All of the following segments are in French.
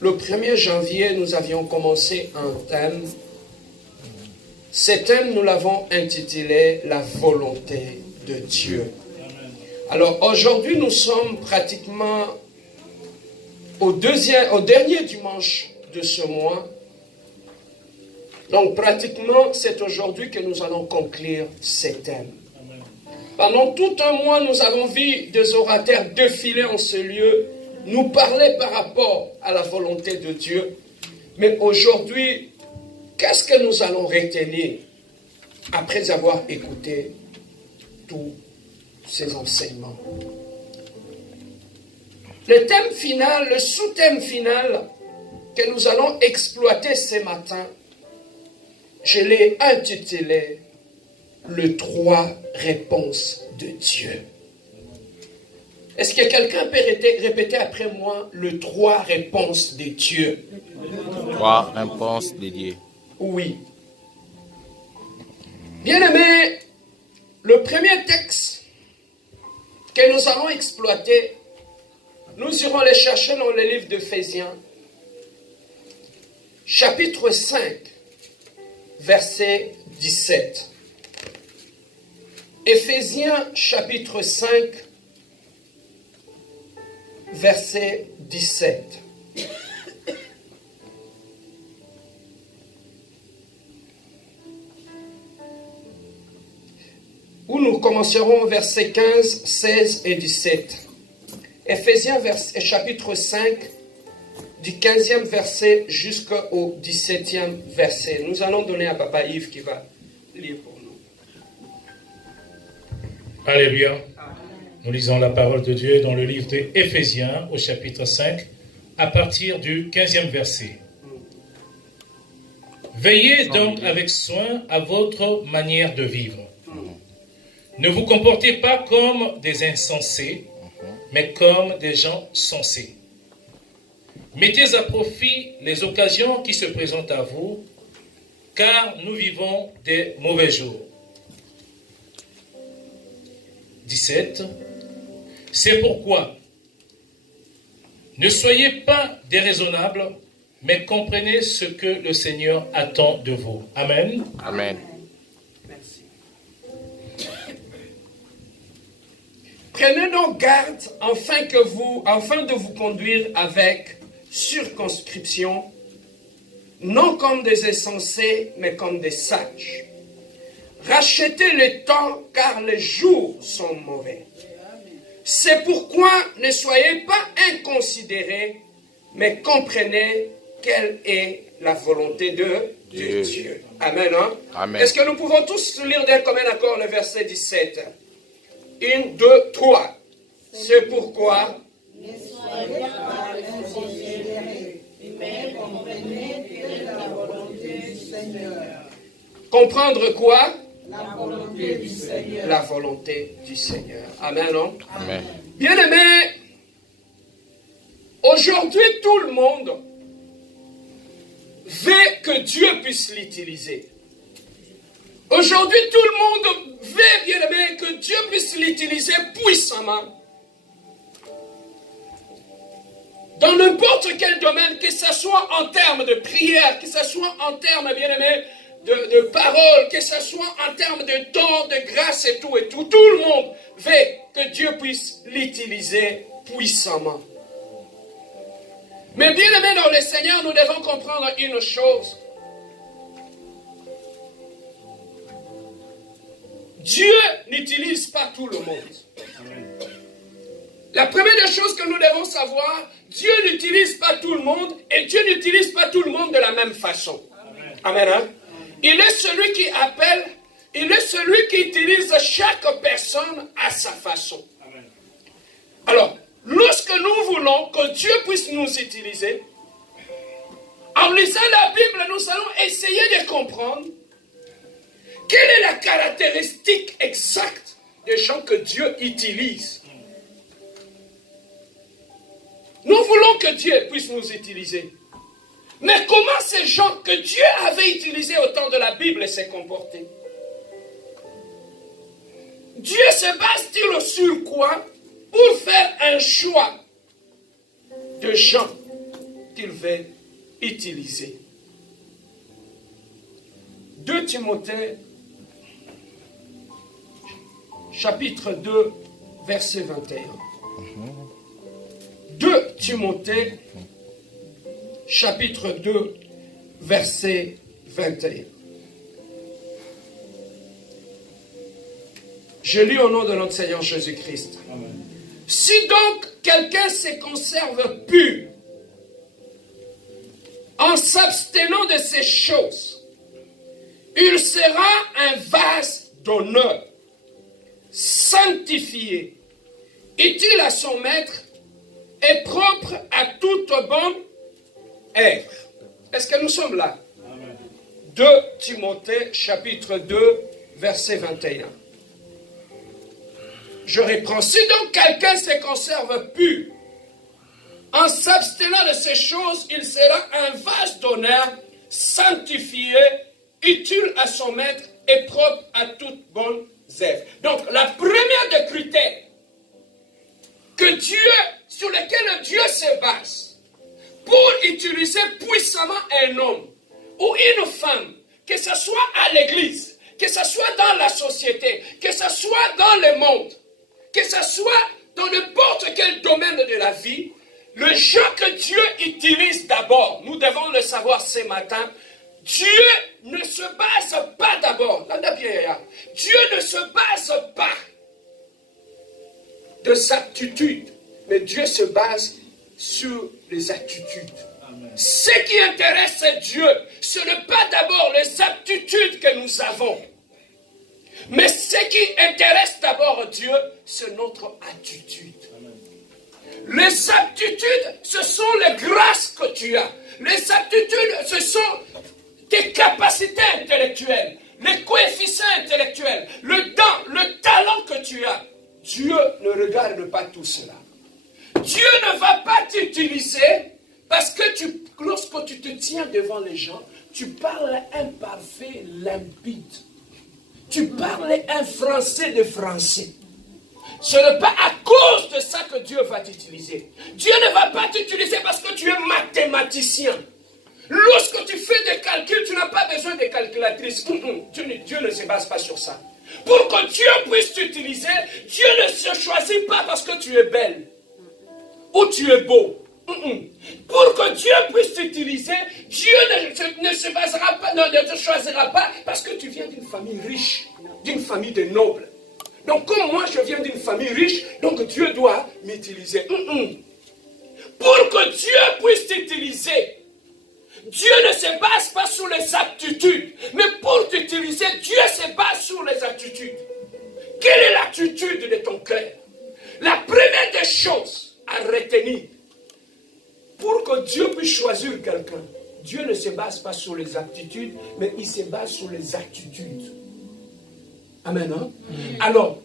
le 1er janvier, nous avions commencé un thème. Ce thème, nous l'avons intitulé « La volonté de Dieu ». Alors aujourd'hui, nous sommes pratiquement au dernier dimanche de ce mois. Donc pratiquement, c'est aujourd'hui que nous allons conclure ces thèmes. Pendant tout un mois, nous avons vu des orateurs défiler en ce lieu, nous parler par rapport à la volonté de Dieu. Mais aujourd'hui, qu'est-ce que nous allons retenir après avoir écouté tous ces enseignements? Le thème final, le sous-thème final que nous allons exploiter ce matin, je l'ai intitulé « Le 3 réponses de Dieu ». Est-ce que quelqu'un peut répéter après moi le 3 réponses de Dieu? 3 réponses de Dieu. Oui. Bien-aimés, le premier texte que nous allons exploiter, nous irons les chercher dans le livre d'Éphésiens, chapitre 5, verset 17. Éphésiens, chapitre 5, verset 17. Où nous commencerons verset 15, 16 et 17. Éphésiens chapitre 5, du 15e verset jusqu'au 17e verset. Nous allons donner à Papa Yves qui va lire pour nous. Alléluia. Nous lisons la parole de Dieu dans le livre d'Éphésiens au chapitre 5 à partir du 15e verset. Veillez donc avec soin à votre manière de vivre. Ne vous comportez pas comme des insensés, mais comme des gens sensés. Mettez à profit les occasions qui se présentent à vous, car nous vivons des mauvais jours. 17. C'est pourquoi ne soyez pas déraisonnables, mais comprenez ce que le Seigneur attend de vous. Amen. Amen. Merci. Prenez donc garde afin de vous conduire avec circonscription, non comme des insensés, mais comme des sages. Rachetez le temps, car les jours sont mauvais. C'est pourquoi ne soyez pas inconsidérés, mais comprenez quelle est la volonté de Dieu. Amen. Hein? Amen. Est-ce que nous pouvons tous lire d'un commun accord le verset 17? 1, 2, 3. C'est pourquoi Ne soyez pas inconsidérés, mais comprenez quelle est la volonté du Seigneur. comprendre quoi? La volonté du Seigneur. La volonté du Seigneur. Amen, non? Amen. Bien-aimés, aujourd'hui, tout le monde veut que Dieu puisse l'utiliser. Aujourd'hui, tout le monde veut, bien-aimé, que Dieu puisse l'utiliser puissamment. Dans n'importe quel domaine, que ce soit en termes de prière, que ce soit en termes, bien-aimé, de parole, que ce soit en termes de dons, de grâce et tout, tout le monde veut que Dieu puisse l'utiliser puissamment. Mais bien-aimé dans le Seigneur, nous devons comprendre une chose. Dieu n'utilise pas tout le monde. La première des choses que nous devons savoir, Dieu n'utilise pas tout le monde et Dieu n'utilise pas tout le monde de la même façon. Amen. Hein? Il est celui qui appelle, il est celui qui utilise chaque personne à sa façon. Amen. Alors, lorsque nous voulons que Dieu puisse nous utiliser, en lisant la Bible, nous allons essayer de comprendre quelle est la caractéristique exacte des gens que Dieu utilise. Nous voulons que Dieu puisse nous utiliser. Mais comment ces gens que Dieu avait utilisés au temps de la Bible s'est comportés? Dieu se base-t-il sur quoi pour faire un choix de gens qu'il va utiliser. 2 Timothée, chapitre 2, verset 21. 2 Timothée, chapitre 2, verset 21. Je lis au nom de notre Seigneur Jésus-Christ. Si donc quelqu'un se conserve pur, en s'abstenant de ces choses, il sera un vase d'honneur, sanctifié, utile à son maître et propre à toute bonne œuvre. Est-ce que nous sommes là? Amen. 2 Timothée, chapitre 2, verset 21. Je reprends. Si donc quelqu'un se conserve pur, en s'abstenant de ces choses, il sera un vase d'honneur, sanctifié, utile à son maître et propre à toute bonne œuvre. Donc, la première des critères sur lesquels Dieu se base pour utiliser puissamment un homme ou une femme, que ce soit à l'église, que ce soit dans la société, que ce soit dans le monde, que ce soit dans n'importe quel domaine de la vie, le jeu que Dieu utilise d'abord, nous devons le savoir ce matin, Dieu ne se base pas d'abord, Dieu ne se base pas de sa aptitude, mais Dieu se base sur les attitudes. Amen. Ce qui intéresse Dieu, ce n'est pas d'abord les aptitudes que nous avons, mais ce qui intéresse d'abord Dieu, c'est notre attitude. Amen. Les aptitudes, ce sont les grâces que tu as. Les aptitudes, ce sont tes capacités intellectuelles, les coefficients intellectuels, le talent que tu as. Dieu ne regarde pas tout cela. Dieu ne va pas t'utiliser parce que lorsque tu te tiens devant les gens, tu parles imparfait, limpide. Tu parles un français de français. Ce n'est pas à cause de ça que Dieu va t'utiliser. Dieu ne va pas t'utiliser parce que tu es mathématicien. Lorsque tu fais des calculs, tu n'as pas besoin de calculatrices. Dieu ne se base pas sur ça. Pour que Dieu puisse t'utiliser, Dieu ne se choisit pas parce que tu es belle ou tu es beau. Pour que Dieu puisse t'utiliser, Dieu ne se basera pas, ne te choisira pas parce que tu viens d'une famille riche, d'une famille de nobles. Donc comme moi je viens d'une famille riche, donc Dieu doit m'utiliser. Pour que Dieu puisse t'utiliser, Dieu ne se base pas sur les aptitudes, mais pour t'utiliser, Dieu se base sur les attitudes. Quelle est l'attitude de ton cœur? La première des choses à retenir, pour que Dieu puisse choisir quelqu'un, Dieu ne se base pas sur les aptitudes, mais il se base sur les attitudes. Amen. Hein? Alors,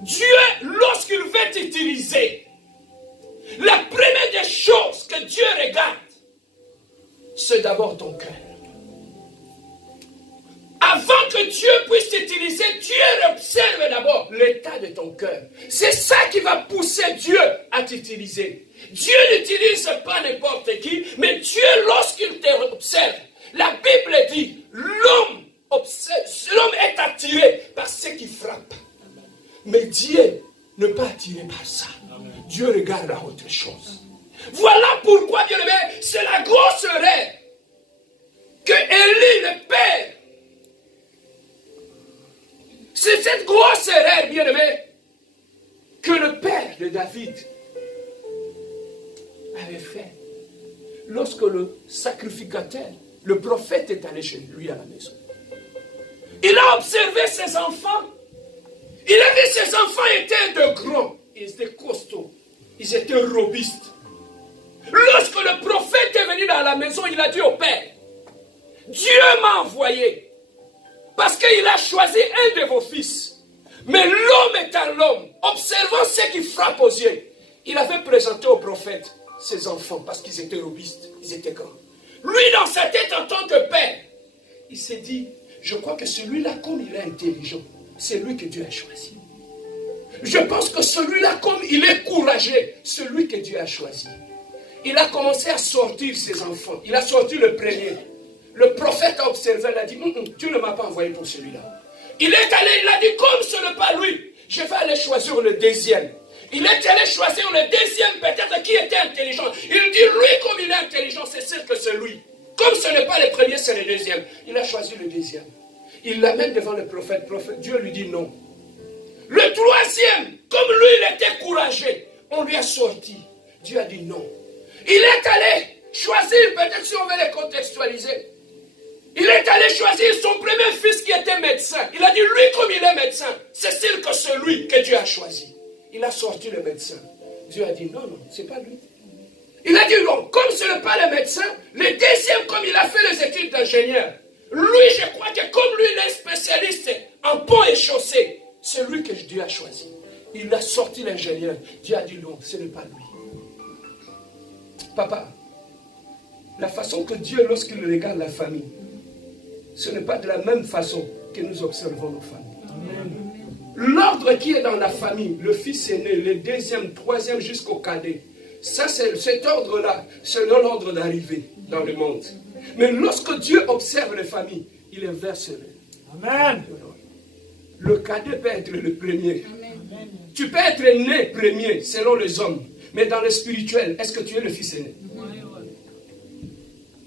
Dieu, lorsqu'il veut t'utiliser, la première des choses que Dieu regarde, c'est d'abord ton cœur. Avant que Dieu puisse t'utiliser, Dieu observe d'abord l'état de ton cœur. C'est ça qui va pousser Dieu à t'utiliser. Dieu n'utilise pas n'importe qui, mais Dieu, lorsqu'il t'observe, la Bible dit, l'homme est attiré par ce qui frappe. Mais Dieu n'est pas attiré par ça. Dieu regarde à autre chose. Voilà pourquoi, bien aimé, c'est la grosse erreur que Élie, le père, c'est cette grosse erreur, bien aimé, que le père de David avait fait lorsque le sacrificateur, le prophète est allé chez lui à la maison. Il a observé ses enfants. Il a vu ses enfants étaient de grands. Ils étaient costauds. Ils étaient robustes. Lorsque le prophète est venu dans la maison, il a dit au père, Dieu m'a envoyé parce qu'il a choisi un de vos fils. Mais l'homme étant l'homme, observant ce qui frappe aux yeux, il avait présenté au prophète ses enfants parce qu'ils étaient robustes, ils étaient grands. Lui, dans sa tête, en tant que père, il s'est dit, je crois que celui-là, comme il est intelligent, c'est lui que Dieu a choisi. Je pense que celui-là, comme il est courageux, c'est lui que Dieu a choisi. il a commencé à sortir ses enfants. Il a sorti le premier. Le prophète a observé, il a dit, Dieu ne m'a pas envoyé pour celui-là. Il est allé, il a dit, comme ce n'est pas lui, je vais aller choisir le deuxième. Il est allé choisir le deuxième, peut-être qui était intelligent. Il dit, lui, comme il est intelligent, c'est sûr que c'est lui. Comme ce n'est pas le premier, c'est le deuxième. Il a choisi le deuxième. Il l'amène devant le prophète. Dieu lui dit non. Le troisième, comme lui, il était courageux, on lui a sorti. Dieu a dit non. Il est allé choisir, peut-être si on veut les contextualiser. Il est allé choisir son premier fils qui était médecin. Il a dit, lui, comme il est médecin, c'est sûr que c'est lui que Dieu a choisi. Il a sorti le médecin. Dieu a dit, non, non, c'est pas lui. Il a dit, non, comme ce n'est pas le médecin, le deuxième, comme il a fait les études d'ingénieur, lui, je crois que comme lui, il est spécialiste en pont et chaussée, c'est lui que Dieu a choisi. Il a sorti l'ingénieur. Dieu a dit, non, ce n'est pas lui. Papa, la façon que Dieu, lorsqu'il regarde la famille, ce n'est pas de la même façon que nous observons nos familles. L'ordre qui est dans la famille, le fils aîné, le deuxième, troisième jusqu'au cadet, ça, cet ordre-là, c'est l'ordre d'arrivée dans le monde. Mais lorsque Dieu observe les familles, il inverse le. Amen. Le cadet peut être le premier. Amen. Tu peux être né premier selon les hommes, mais dans le spirituel, est-ce que tu es le fils aîné?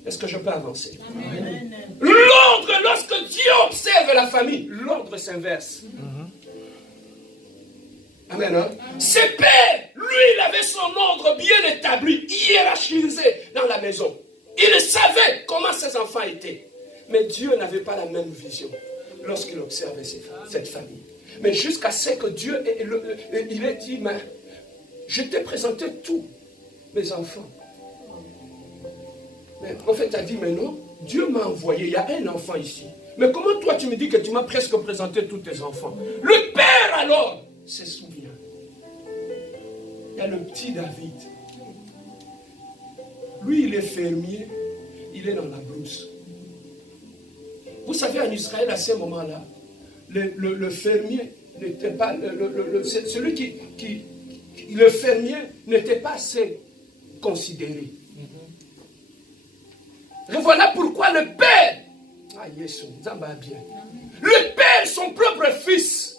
Est-ce que je peux avancer? Amen. L'ordre, lorsque Dieu observe la famille, l'ordre s'inverse. Amen. Hein? Ses pères, lui, il avait son ordre bien établi, hiérarchisé dans la maison. Il savait comment ses enfants étaient. Mais Dieu n'avait pas la même vision lorsqu'il observait cette famille. Mais jusqu'à ce que Dieu, il ait dit, mais je t'ai présenté tous mes enfants. Mais le prophète a dit, mais non, Dieu m'a envoyé, il y a un enfant ici. Mais comment toi tu me dis que tu m'as presque présenté tous tes enfants? Le père alors se souvient. Il y a le petit David. Lui, il est fermier, il est dans la brousse. Vous savez, en Israël, à ce moment-là, le fermier n'était pas... Le fermier n'était pas assez considéré. Et voilà pourquoi le père... Ah, Yesu, ça va bien. Le père, son propre fils,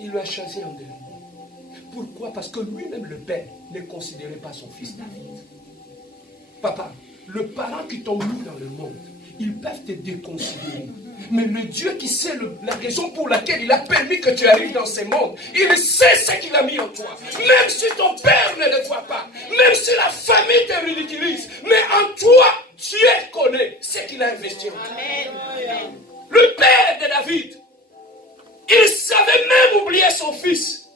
il lui a choisi en dernier. Pourquoi? Parce que lui-même, le père, ne considérait pas son fils David. Papa, le parent qui t'a mis dans le monde, ils peuvent te déconsidérer. Mais le Dieu qui sait la raison pour laquelle il a permis que tu arrives dans ce monde, il sait ce qu'il a mis en toi. Même si ton père ne le voit pas, même si la famille te ridiculise, mais en toi, Dieu connaît ce qu'il a investi en toi. Amen. Le père de David, il savait même oublier son fils.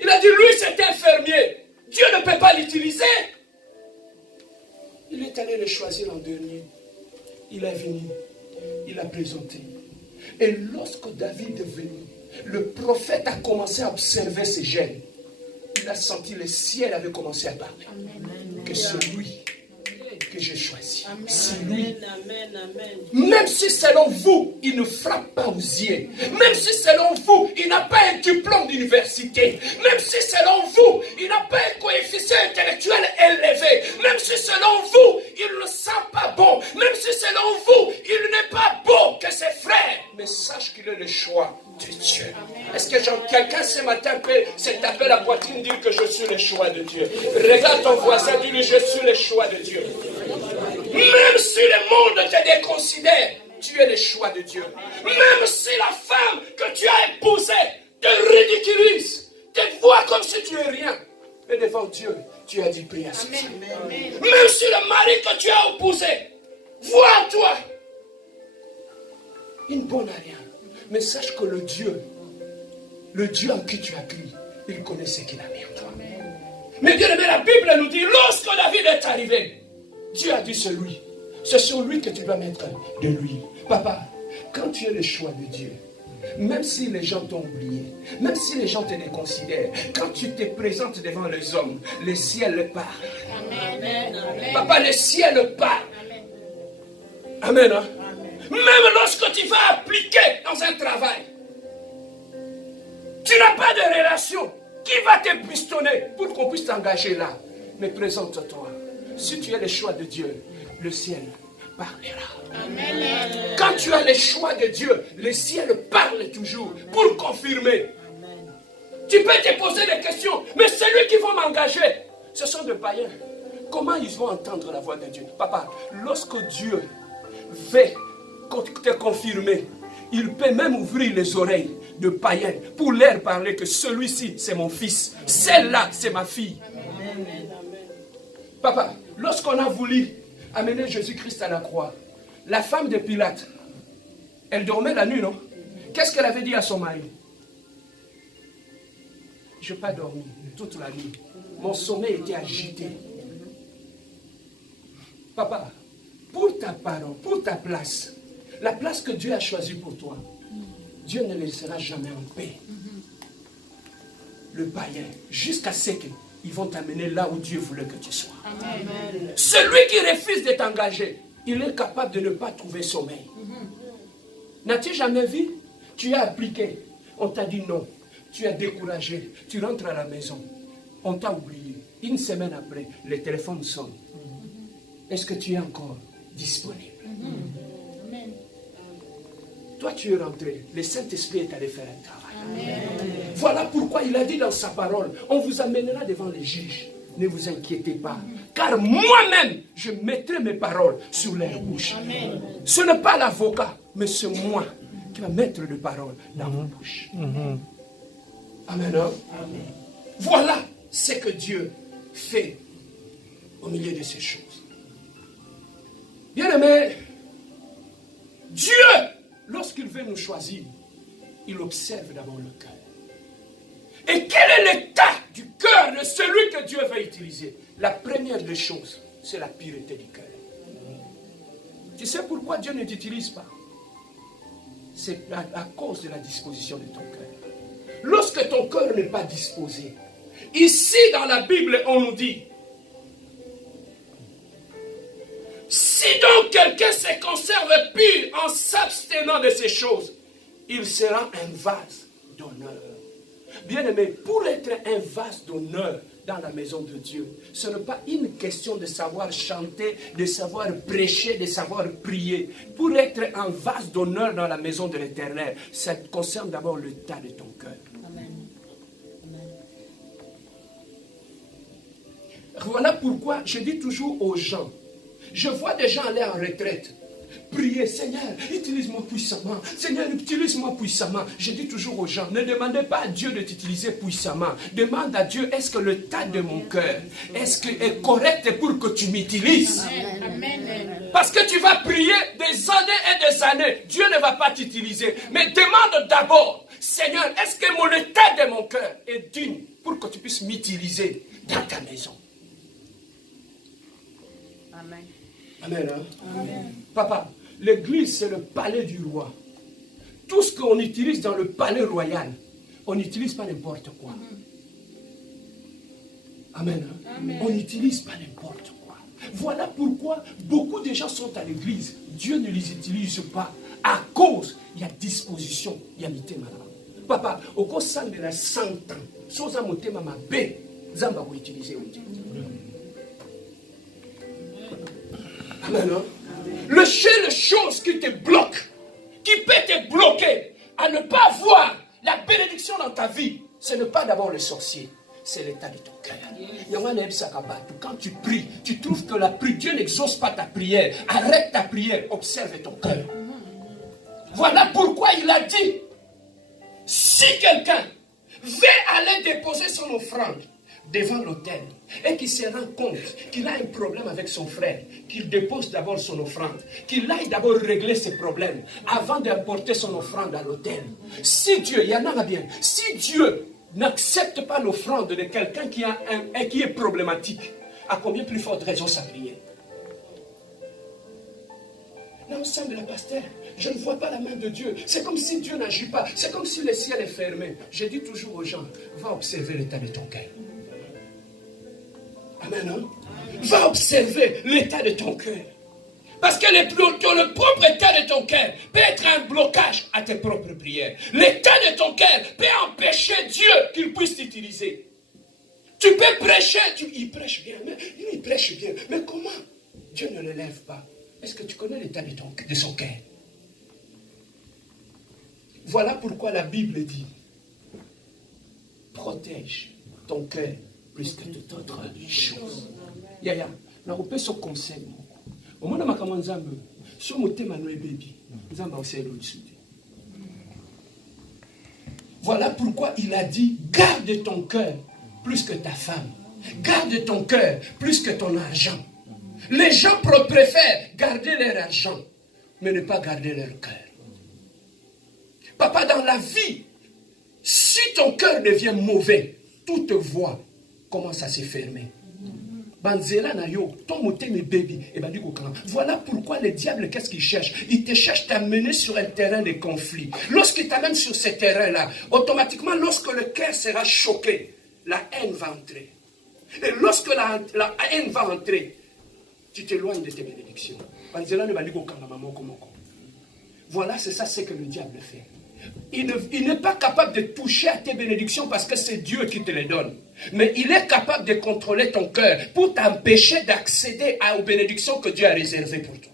Il a dit, lui c'est un fermier. Dieu ne peut pas l'utiliser. Il est allé le choisir en dernier. Il est venu. Il a présenté. Et lorsque David est venu, le prophète a commencé à observer ses gènes. Il a senti le ciel avait commencé à parler. Amen. Que c'est lui que j'ai choisi. C'est lui. Même si selon vous, il ne frappe pas aux yeux. Même si selon vous, il n'a pas un diplôme d'université. Même si selon vous, il n'a pas un coefficient intellectuel élevé. Même si selon vous, il ne sent pas bon. Même si selon vous, il n'est pas beau que ses frères. Mais sache qu'il est le choix de Dieu. Est-ce que quelqu'un ce matin peut se taper la poitrine, dire que je suis le choix de Dieu? Regarde ton voisin, dis-lui je suis le choix de Dieu. Même si le monde te déconsidère, tu es le choix de Dieu. Même si la femme que tu as épousée te ridiculise, te voit comme si tu es rien, mais devant Dieu, tu as du prix à ce Dieu. Même si le mari que tu as épousé voit en toi une bonne arrière, mais sache que le Dieu en qui tu as cru, il connaît ce qu'il a mis en toi. Mais bien aimé, la Bible nous dit, lorsque David est arrivé, Dieu a dit c'est lui. C'est sur lui que tu dois mettre de l'huile. Papa, quand tu es le choix de Dieu, même si les gens t'ont oublié, même si les gens te déconsidèrent, quand tu te présentes devant les hommes, le ciel parle. Amen. Papa, le ciel parle. Amen. Hein? Même lorsque tu vas appliquer dans un travail, tu n'as pas de relation Qui va te pistonner pour qu'on puisse t'engager là? Mais présente-toi. Si tu as le choix de Dieu, le ciel parlera. Amen. Quand tu as le choix de Dieu, le ciel parle toujours pour confirmer. Amen. Tu peux te poser des questions, mais celui qui va m'engager, ce sont des païens. Comment ils vont entendre la voix de Dieu? Papa, lorsque Dieu veut te confirmer, il peut même ouvrir les oreilles de païens pour leur parler que celui-ci, c'est mon fils. Celle-là, c'est ma fille. Amen. Papa, lorsqu'on a voulu amener Jésus-Christ à la croix, la femme de Pilate, elle dormait la nuit, non? Qu'est-ce qu'elle avait dit à son mari? Je n'ai pas dormi toute la nuit. Mon sommeil était agité. Papa, pour ta parole, pour ta place, la place que Dieu a choisie pour toi, Dieu ne laissera jamais en paix. Le païen, jusqu'à ce qu'ils vont t'amener là où Dieu voulait que tu sois. Amen. Celui qui refuse de t'engager, il est capable de ne pas trouver sommeil. N'as-tu jamais vu? Tu as appliqué, on t'a dit non, tu as découragé, tu rentres à la maison, on t'a oublié. Une semaine après, le téléphone sonne. Est-ce que tu es encore disponible? Amen. Toi, tu es rentré. Le Saint-Esprit est allé faire un travail. Amen. Voilà pourquoi il a dit dans sa parole, on vous amènera devant les juges. Ne vous inquiétez pas. Car moi-même, je mettrai mes paroles sur leur bouche. Amen. Ce n'est pas l'avocat, mais c'est moi qui va mettre les paroles dans vos bouches. Amen. Amen. Voilà ce que Dieu fait au milieu de ces choses. Bien-aimé, Dieu, lorsqu'il veut nous choisir, il observe d'abord le cœur. Et quel est l'état du cœur de celui que Dieu va utiliser? La première des choses, c'est la pureté du cœur. Tu sais pourquoi Dieu ne t'utilise pas? C'est à cause de la disposition de ton cœur. Lorsque ton cœur n'est pas disposé, ici dans la Bible, on nous dit, si donc quelqu'un se conserve pur en s'abstenant de ces choses, il sera un vase d'honneur. Bien-aimé, pour être un vase d'honneur dans la maison de Dieu, ce n'est pas une question de savoir chanter, de savoir prêcher, de savoir prier. Pour être un vase d'honneur dans la maison de l'Éternel, ça concerne d'abord l'état de ton cœur. Amen. Amen. Voilà pourquoi je dis toujours aux gens, je vois des gens aller en retraite, prier, Seigneur, utilise-moi puissamment. Seigneur, utilise-moi puissamment. Je dis toujours aux gens, ne demandez pas à Dieu de t'utiliser puissamment. Demande à Dieu, est-ce que le tas de mon cœur, est-ce qu'il est correct pour que tu m'utilises? Amen. Parce que tu vas prier des années et des années. Dieu ne va pas t'utiliser. Mais demande d'abord, Seigneur, est-ce que l'état de mon cœur est digne pour que tu puisses m'utiliser dans ta maison? Amen. Amen, hein? Amen. Papa, l'église, c'est le palais du roi. Tout ce qu'on utilise dans le palais royal, on n'utilise pas n'importe quoi. Amen. Hein? Amen. On n'utilise pas n'importe quoi. Voilà pourquoi beaucoup de gens sont à l'église. Dieu ne les utilise pas à cause, il y a disposition, il y a mité malade. Papa, au cours de la 100 ans, chose à monter ma bé, Zamba va utiliser. Amen. Hein? Le seule chose qui te bloque, qui peut te bloquer à ne pas voir la bénédiction dans ta vie, ce n'est pas d'abord le sorcier, c'est l'état de ton cœur. Quand tu pries, tu trouves que la prière, Dieu n'exauce pas ta prière. Arrête ta prière, observe ton cœur. Voilà pourquoi il a dit, si quelqu'un veut aller déposer son offrande devant l'autel et qu'il se rend compte qu'il a un problème avec son frère, qu'il dépose d'abord son offrande, qu'il aille d'abord régler ses problèmes avant d'apporter son offrande à l'autel. Si Dieu, il y en a bien, si Dieu n'accepte pas l'offrande de quelqu'un qui est problématique, à combien plus forte raison sa prière? L'ensemble de la pasteur, je ne vois pas la main de Dieu. C'est comme si Dieu n'agit pas. C'est comme si le ciel est fermé. Je dis toujours aux gens, va observer l'état de ton cœur. Amen. Hein? Va observer l'état de ton cœur. Parce que le propre état de ton cœur peut être un blocage à tes propres prières. L'état de ton cœur peut empêcher Dieu qu'il puisse t'utiliser. Tu peux prêcher, il prêche bien, mais comment Dieu ne le lève pas? Est-ce que tu connais l'état de son cœur? Voilà pourquoi la Bible dit, protège ton cœur plus que toute autre chose. Yaya, na on peut se conseiller. Au moment où on a Nzambe, sur mon thème baby, Nzambe aussi au-dessus. Voilà pourquoi il a dit, garde ton cœur plus que ta femme. Garde ton cœur plus que ton argent. Les gens préfèrent garder leur argent, mais ne pas garder leur cœur. Papa, dans la vie, si ton cœur devient mauvais, toute voie commence à se fermer. Voilà pourquoi le diable, qu'est-ce qu'il cherche? Il te cherche t'amener sur un terrain de conflit. Lorsqu'il t'amène sur ce terrain-là, automatiquement, lorsque le cœur sera choqué, la haine va entrer. Et lorsque la haine va entrer, tu t'éloignes de tes bénédictions. Voilà, c'est ça ce que le diable fait. Il n'est pas capable de toucher à tes bénédictions parce que c'est Dieu qui te les donne. Mais il est capable de contrôler ton cœur pour t'empêcher d'accéder aux bénédictions que Dieu a réservées pour toi.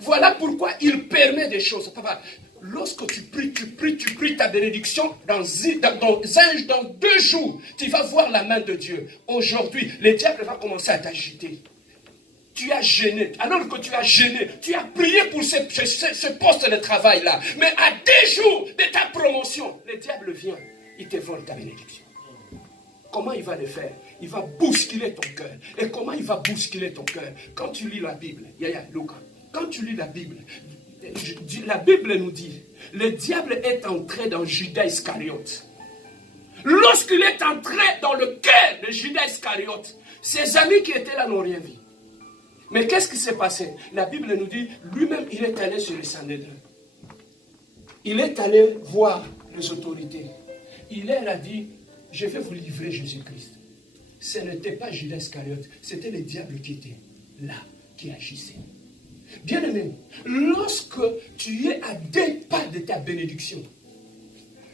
Voilà pourquoi il permet des choses. Papa, lorsque tu pries ta bénédiction, dans 2 jours, tu vas voir la main de Dieu. Aujourd'hui, le diable va commencer à t'agiter. Tu as gêné. Alors que tu as gêné, tu as prié pour ce poste de travail-là. Mais à 2 jours de ta promotion, le diable vient, il te vole ta bénédiction. Comment il va le faire? Il va bousculer ton cœur. Et comment il va bousculer ton cœur? Quand tu lis la Bible, Luca, quand tu lis la Bible nous dit, le diable est entré dans Judas Iscariote. Lorsqu'il est entré dans le cœur de Judas Iscariote, ses amis qui étaient là n'ont rien vu. Mais qu'est-ce qui s'est passé? La Bible nous dit, lui-même, il est allé sur le Sanhédrin. Il est allé voir les autorités. Il leur a dit, je vais vous livrer Jésus-Christ. Ce n'était pas Judas Iscariote, c'était le diable qui était là, qui agissait. Bien-aimé, lorsque tu es à 2 pas de ta bénédiction,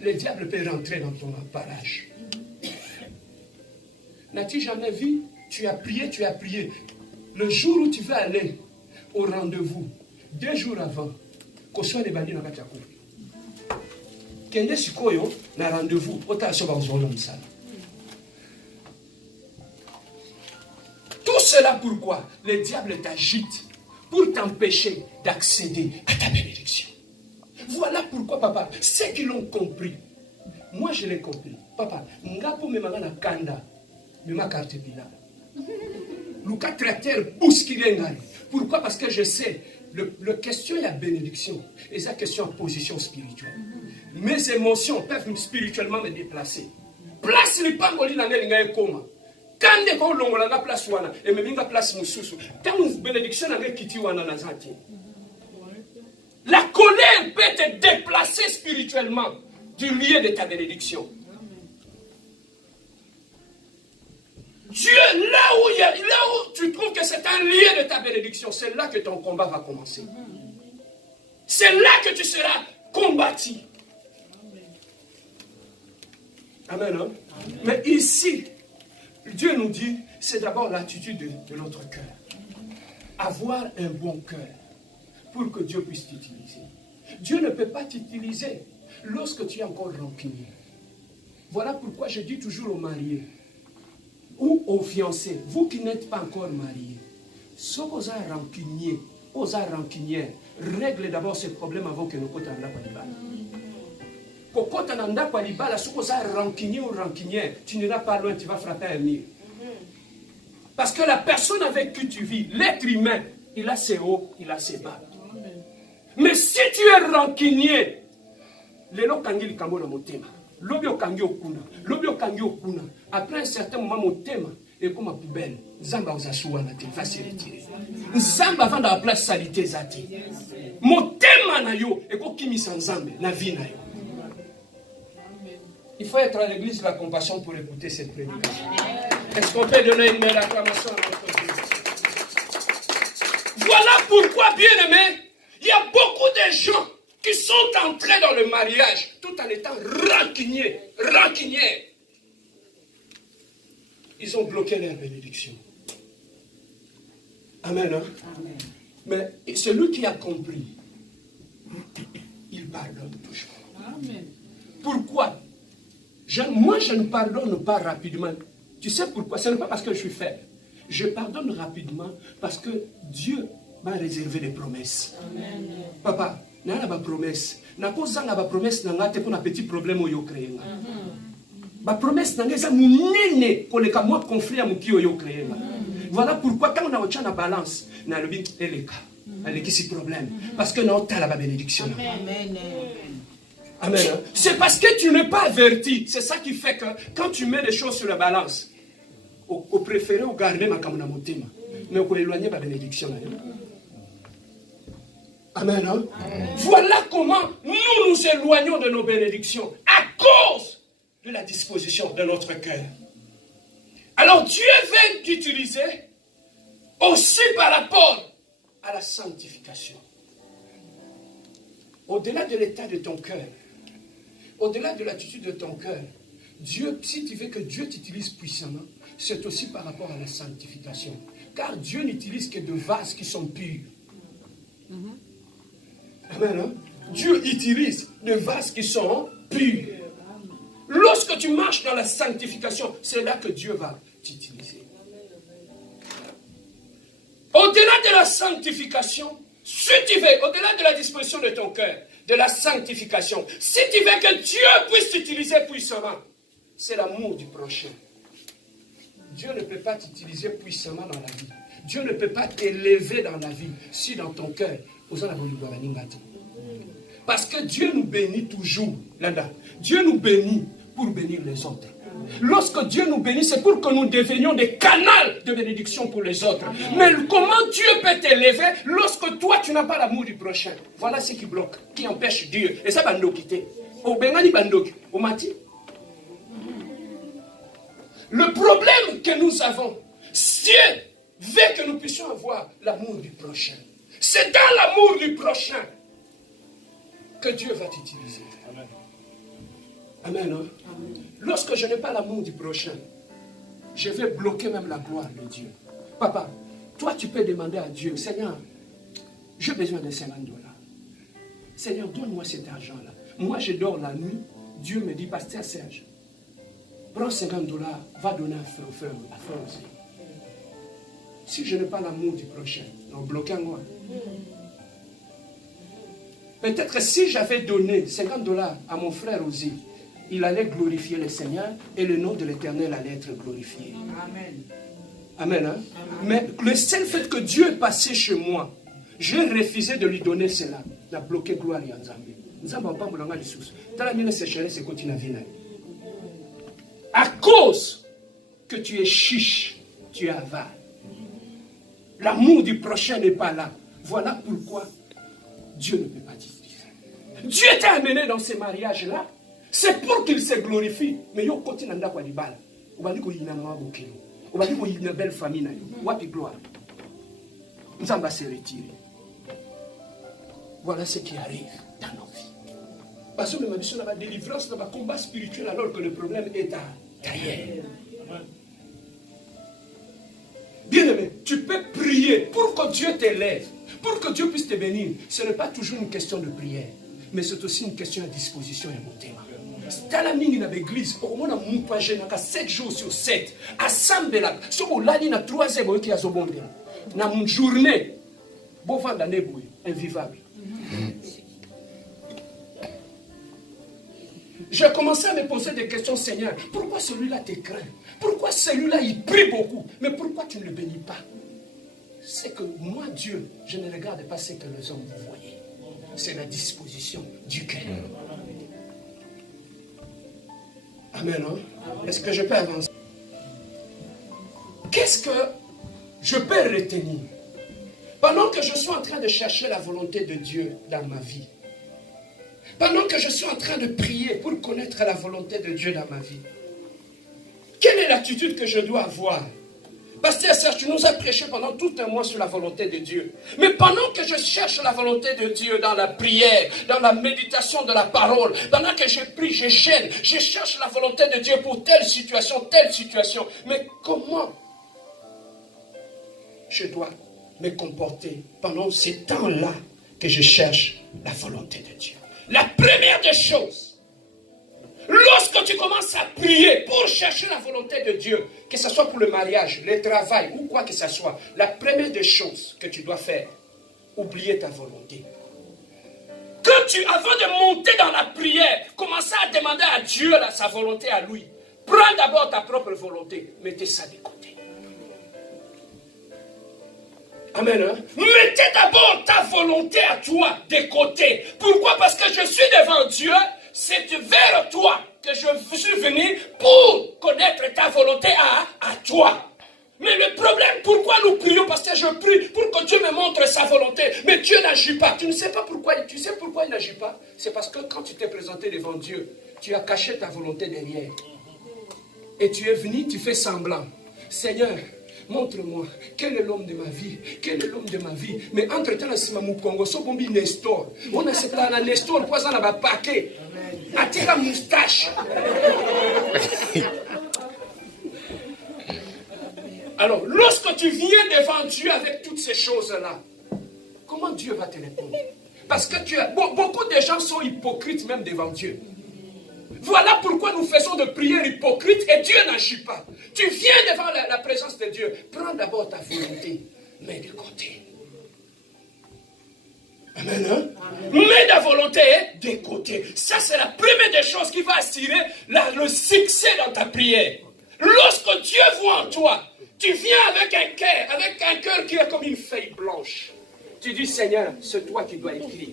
le diable peut rentrer dans ton apparage. N'as-tu jamais vu? Tu as prié. Le jour où tu vas aller au rendez-vous, 2 jours avant, qu'on soit les bandits dans la Katiakou. Kende Sikoyo, na rendez-vous, tout cela pourquoi? Le diable t'agite pour t'empêcher d'accéder à ta bénédiction. Voilà pourquoi, papa, ceux qui l'ont compris, moi je l'ai compris. Papa, ngapo me magana kanda, me ma carte bila. Luka tracteur bousculé ngari. Pourquoi? Parce que je sais, le question il y a bénédiction, et sa question en position spirituelle. Mes émotions peuvent spirituellement me déplacer. Place les pangoli na ngelinga ekoma. Kande ko longola na place wana, et me minga place mususu. Tant bénédiction na kiti wana na zati. La colère peut te déplacer spirituellement du lieu de ta bénédiction. Dieu, là où tu trouves que c'est un lieu de ta bénédiction, c'est là que ton combat va commencer. C'est là que tu seras combattu. Amen, hein? Mais ici, Dieu nous dit, c'est d'abord l'attitude de notre cœur. Avoir un bon cœur pour que Dieu puisse t'utiliser. Dieu ne peut pas t'utiliser lorsque tu es encore rancunier. Voilà pourquoi je dis toujours aux mariés ou aux fiancés, vous qui n'êtes pas encore mariés, si vous êtes rancunier, vous êtes rancunière, réglez d'abord ce problème avant que nous contents la palibala. Pour contenter palibala, si vous êtes rancunier ou rancunière, tu n'iras pas loin, tu vas frapper un mur. Parce que la personne avec qui tu vis, l'être humain, il a ses hauts, il a ses bas. Mais si tu es rancunier, les lots kangili kambo na motema. Lobio kangi okuna. Après un certain moment, motema est comme ma poubelle. Zamba osasua na te, va se retirer. Zamba va dans la place salité zati. Motema na yo, et ko kimi sans zambe, na vie na yo. Il faut être à l'église de la compassion pour écouter cette prédication. Est-ce qu'on peut donner une belle acclamation à notre Dieu? Voilà pourquoi, bien-aimés, il y a beaucoup de gens qui sont entrés dans le mariage tout en étant rancuniers. Ils ont bloqué leur bénédiction. Amen. Hein? Amen. Mais celui qui a compris, il pardonne toujours. Amen. Pourquoi? Moi, je ne pardonne pas rapidement. Tu sais pourquoi? Ce n'est pas parce que je suis faible. Je pardonne rapidement parce que Dieu m'a réservé des promesses. Amen. Papa, il y a une promesse. Il y a une promesse pour un petit problème que vous créez. La promesse est que moi conflit avec qui vous créez. Voilà pourquoi quand on a une balance, on a le but et les cas. Avec ce problème. Parce que nous avons la bénédiction. Amen. Amen. C'est parce que tu n'es pas averti. C'est ça qui fait que quand tu mets des choses sur la balance, au préféré, au garder ma kamunamotema. Mais au éloigner de la bénédiction. Amen. Hein? Amen. Voilà comment nous nous éloignons de nos bénédictions à cause de la disposition de notre cœur. Alors Dieu veut t'utiliser aussi par rapport à la sanctification. Au-delà de l'état de ton cœur, au-delà de l'attitude de ton cœur, Dieu, si tu veux que Dieu t'utilise puissamment, c'est aussi par rapport à la sanctification. Car Dieu n'utilise que de vases qui sont purs. Amen. Hein? Dieu utilise des vases qui sont purs. Lorsque tu marches dans la sanctification, c'est là que Dieu va t'utiliser. Au-delà de la sanctification, si tu veux, au-delà de la disposition de ton cœur, de la sanctification, si tu veux que Dieu puisse t'utiliser puissamment, c'est l'amour du prochain. Dieu ne peut pas t'utiliser puissamment dans la vie. Dieu ne peut pas t'élever dans la vie si dans ton cœur, parce que Dieu nous bénit toujours. Dieu nous bénit pour bénir les autres. Lorsque Dieu nous bénit, c'est pour que nous devenions des canaux de bénédiction pour les autres. Mais comment Dieu peut t'élever lorsque toi, tu n'as pas l'amour du prochain? Voilà ce qui bloque, qui empêche Dieu. Et ça va nous quitter. Le problème que nous avons, Dieu veut que nous puissions avoir l'amour du prochain. C'est dans l'amour du prochain que Dieu va t'utiliser. Amen. Amen. Hein? Amen. Lorsque je n'ai pas l'amour du prochain, je vais bloquer même la gloire de Dieu. Papa, toi tu peux demander à Dieu, Seigneur, j'ai besoin de $50. Seigneur, donne-moi cet argent-là. Moi je dors la nuit, Dieu me dit, Pasteur Serge, prends $50, va donner à frère aussi. Si je n'ai pas l'amour du prochain, non, bloquez-moi. Peut-être si j'avais donné $50 à mon frère aussi, il allait glorifier le Seigneur et le nom de l'Éternel allait être glorifié. Amen. Amen. Hein? Amen. Mais le seul fait que Dieu est passé chez moi, j'ai refusé de lui donner cela. Il a bloqué gloire à Nzambe. Nzambe pas mon langage sous. À cause que tu es chiche, tu es avare. L'amour du prochain n'est pas là. Voilà pourquoi Dieu ne peut pas dire. Dieu t'a amené dans ces mariages-là. C'est pour qu'il se glorifie. Mais il continue à faire des balles. On va dire qu'il y a une belle famille. Wapi gloire. Nous allons se retirer. Voilà ce qui arrive dans nos vies. Parce que nous avons la délivrance dans le combat spirituel alors que le problème est ailleurs. Bien-aimé, tu peux prier pour que Dieu t'élève, pour que Dieu puisse te bénir. Ce n'est pas toujours une question de prière, mais c'est aussi une question de disposition et montée. Dans la ligne de l'église, au moins, on a 7 jours sur 7. Assemblée, si on a 3 heures, qui a dans une journée, bon vent d'année, invivable. J'ai commencé à me poser des questions, Seigneur. Pourquoi celui-là te craint? Pourquoi celui-là, il prie beaucoup? Mais pourquoi tu ne le bénis pas? C'est que moi, Dieu, je ne regarde pas ce que les hommes vous voyez. C'est la disposition du cœur. Amen. Hein? Est-ce que je peux avancer? Qu'est-ce que je peux retenir? Pendant que je suis en train de chercher la volonté de Dieu dans ma vie, pendant que je suis en train de prier pour connaître la volonté de Dieu dans ma vie, quelle est l'attitude que je dois avoir Pasteur Serge, tu nous as prêché pendant tout un mois sur la volonté de Dieu. Mais pendant que je cherche la volonté de Dieu dans la prière, dans la méditation de la parole, pendant que je prie, je gêne, je cherche la volonté de Dieu pour telle situation. Mais comment je dois me comporter pendant ces temps-là que je cherche la volonté de Dieu? La première des choses, lorsque tu commences à prier pour chercher la volonté de Dieu, que ce soit pour le mariage, le travail ou quoi que ce soit, la première des choses que tu dois faire, oublier ta volonté. Quand tu, avant de monter dans la prière, commencer à demander à Dieu sa volonté à lui, prends d'abord ta propre volonté, mettez ça de côté. Amen. Hein? Mettez d'abord ta volonté à toi de côté. Pourquoi? Parce que je suis devant Dieu. C'est vers toi que je suis venu pour connaître ta volonté à toi. Mais le problème, pourquoi nous prions? Parce que je prie pour que Dieu me montre sa volonté. Mais Dieu n'agit pas. Tu ne sais pas pourquoi. Tu sais pourquoi il n'agit pas? C'est parce que quand tu t'es présenté devant Dieu, tu as caché ta volonté derrière. Et tu es venu, tu fais semblant. Seigneur, montre-moi, quel est l'homme de ma vie? Quel est l'homme de ma vie? Mais entre-temps, c'est ma Congo, so bombi Nestor. On a cette là, Nestor, quoi ça n'a pas paquet. Attire la moustache. Alors, lorsque tu viens devant Dieu avec toutes ces choses-là, comment Dieu va te répondre? Parce que beaucoup de gens sont hypocrites même devant Dieu. Voilà pourquoi nous faisons de prières hypocrites et Dieu n'agit pas. Tu viens devant la présence de Dieu. Prends d'abord ta volonté, mets de côté. Amen. Hein? Amen. Mets ta volonté de côté. Ça, c'est la première des choses qui va assurer le succès dans ta prière. Lorsque Dieu voit en toi, tu viens avec un cœur qui est comme une feuille blanche. Tu dis, Seigneur, c'est toi qui dois écrire.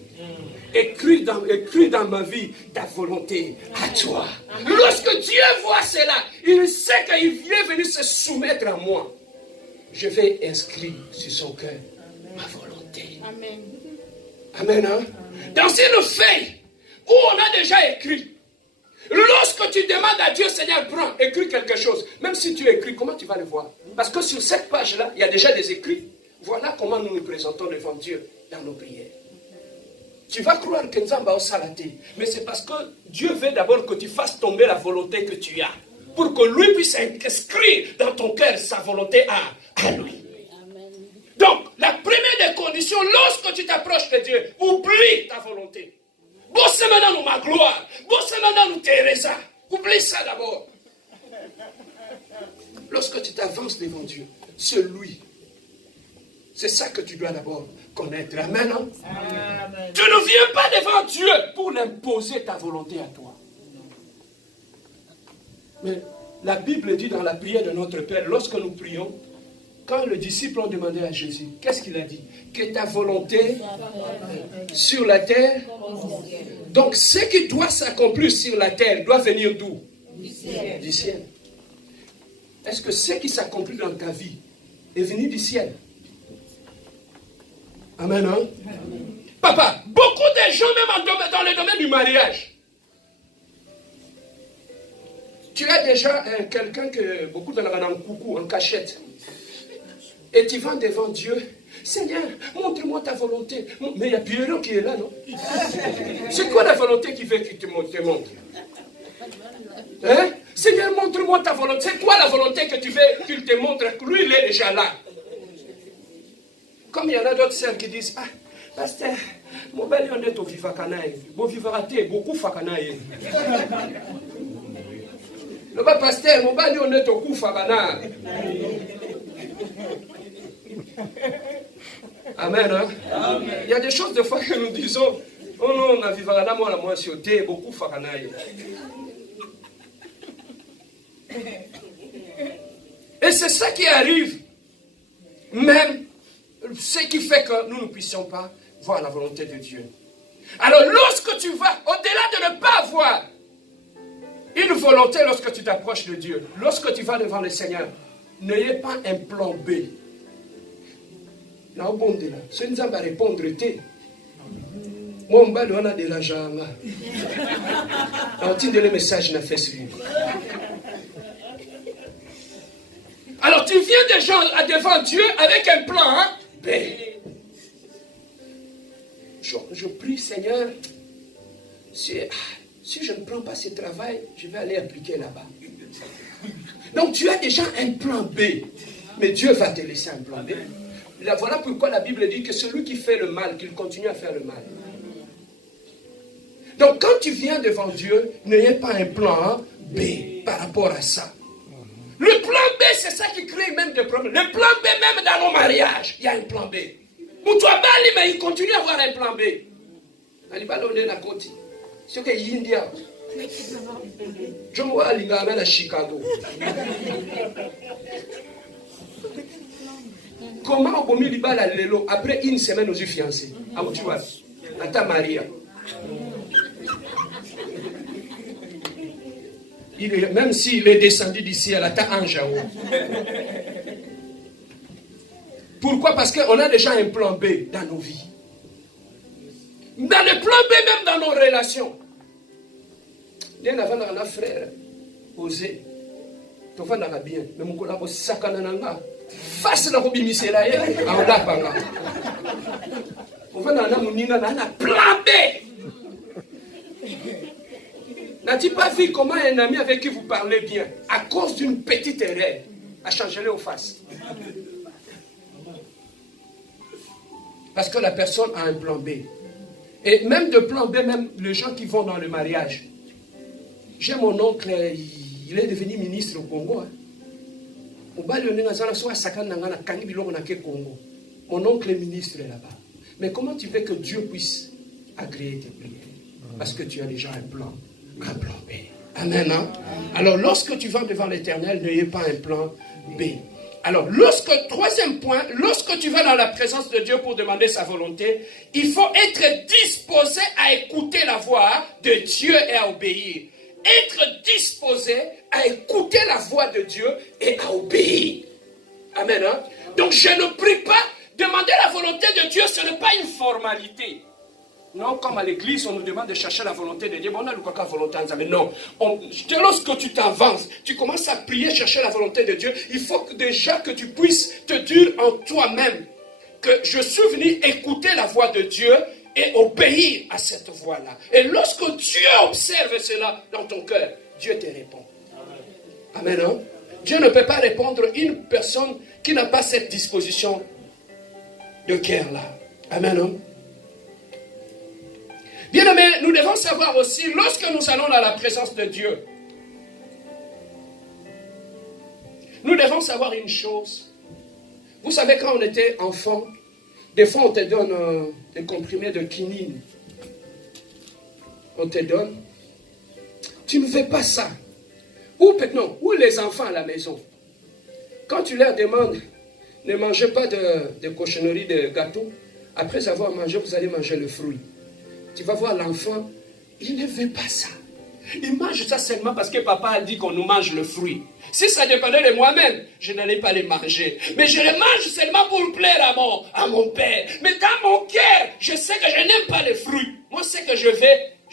Écris dans ma vie ta volonté à toi. Lorsque Dieu voit cela, il sait qu'il vient venir se soumettre à moi. Je vais inscrire sur son cœur ma volonté. Amen. Amen. Hein? Dans une feuille où on a déjà écrit, lorsque tu demandes à Dieu, Seigneur, prends, écris quelque chose. Même si tu écris, comment tu vas le voir? Parce que sur cette page-là, il y a déjà des écrits. Voilà comment nous nous présentons devant Dieu dans nos prières. Tu vas croire que nous avons salaté, mais c'est parce que Dieu veut d'abord que tu fasses tomber la volonté que tu as, pour que lui puisse inscrire dans ton cœur sa volonté à lui. Donc, la première des conditions, lorsque tu t'approches de Dieu, oublie ta volonté. Bosse maintenant ma gloire, bosse maintenant Teresa. Oublie ça d'abord. Lorsque tu t'avances devant Dieu, c'est lui. C'est ça que tu dois d'abord connaître. Amen. Hein? Amen. Tu ne viens pas devant Dieu pour l'imposer ta volonté à toi. Mais la Bible dit dans la prière de notre Père, lorsque nous prions, quand les disciples ont demandé à Jésus, qu'est-ce qu'il a dit? Que ta volonté sur la terre. Donc ce qui doit s'accomplir sur la terre doit venir d'où? Du ciel. Est-ce que ce qui s'accomplit dans ta vie est venu du ciel? Amen. Hein? Amen. Papa, beaucoup de gens, même dans le domaine du mariage, tu as déjà quelqu'un que beaucoup de gens ont coucou, en cachette, et tu vas devant Dieu. Seigneur, montre-moi ta volonté. Mais il y a Pierrot qui est là, non? C'est quoi la volonté qui veut qu'il te montre? Hein? Seigneur, montre-moi ta volonté. C'est quoi la volonté que tu veux qu'il te montre? Lui, il est déjà là. Comme il y en a d'autres sœurs qui disent, ah, pasteur, mon bel on est au vivakanaï. Bon vivaraté, beaucoup fakanaï. Le bas pasteur, mon bel on est au koufakanaï. Amen. Hein? Amen. Il y a des choses de fois que nous disons, oh non, on a vivara moi la moitié, beaucoup fakanaï. Et c'est ça qui arrive. Même ce qui fait que nous ne puissions pas voir la volonté de Dieu. Alors lorsque tu vas, au-delà de ne pas voir une volonté lorsque tu t'approches de Dieu, lorsque tu vas devant le Seigneur, n'ayez pas un plan B. Là, au bon de là, ce n'est pas répondre. Moi, on a de l'argent. Alors, tu dis le message n'a fait suivre. Alors, tu viens devant Dieu avec un plan B. Je prie, Seigneur, si je ne prends pas ce travail, je vais aller appliquer là-bas. Donc tu as déjà un plan B, mais Dieu va te laisser un plan B. Voilà pourquoi la Bible dit que celui qui fait le mal, qu'il continue à faire le mal. Donc quand tu viens devant Dieu, n'ayez pas un plan B par rapport à ça. Le plan B, c'est ça qui crée même des problèmes. Le plan B, même dans nos mariages, il y a un plan B. Moutoua Bali, mais il continue à avoir un plan B. Alibalo na koti. C'est que India. John Walinga à Chicago. Comment Obomi Libala Lelo, après une semaine, aux yeux fiancés? À Moutoua, à ta Maria. Même s'il est descendu d'ici, elle a un Jao. Pourquoi? Parce qu'on a déjà un plan B dans nos vies. Dans le plan B, même dans nos relations. Bien avant, on a un frère, osé. Tu vas dans bien. Mais mon collègue, sakanananga. Face à la bimisi là, on a pas. On va dans un plan B. N'a-t-il pas vu comment un ami avec qui vous parlez bien, à cause d'une petite erreur, a changé les faces? Parce que la personne a un plan B. Et même de plan B, même les gens qui vont dans le mariage. J'ai mon oncle, il est devenu ministre au Congo. Mon oncle est ministre là-bas. Mais comment tu veux que Dieu puisse agréer tes prières? Parce que tu as déjà un plan B. Amen. Hein? Alors, lorsque tu vas devant l'Éternel, n'ayez pas un plan B. Alors, troisième point, lorsque tu vas dans la présence de Dieu pour demander sa volonté, il faut être disposé à écouter la voix de Dieu et à obéir. Être disposé à écouter la voix de Dieu et à obéir. Amen. Hein? Donc, je ne prie pas. Demander la volonté de Dieu, ce n'est pas une formalité. Non, comme à l'église, on nous demande de chercher la volonté de Dieu. Bon, on a le quoi volonté, mais non. Lorsque tu t'avances, tu commences à prier, chercher la volonté de Dieu, il faut que déjà que tu puisses te dire en toi-même que je suis venu écouter la voix de Dieu et obéir à cette voix-là. Et lorsque Dieu observe cela dans ton cœur, Dieu te répond. Amen. Hein? Dieu ne peut pas répondre à une personne qui n'a pas cette disposition de cœur-là. Amen. Hein? Bien aimé, nous devons savoir aussi, lorsque nous allons dans la présence de Dieu, nous devons savoir une chose. Vous savez, quand on était enfant, des fois on te donne des comprimés de quinine. On te donne. Tu ne fais pas ça. Ou les enfants à la maison. Quand tu leur demandes, ne mangez pas de cochonneries, de gâteaux. Après avoir mangé, vous allez manger le fruit. Tu vas voir l'enfant, il ne veut pas ça. Il mange ça seulement parce que papa a dit qu'on nous mange le fruit. Si ça dépendait de moi-même, je n'allais pas les manger. Mais je les mange seulement pour plaire à mon père. Mais dans mon cœur, je sais que je n'aime pas les fruits. Moi, ce que je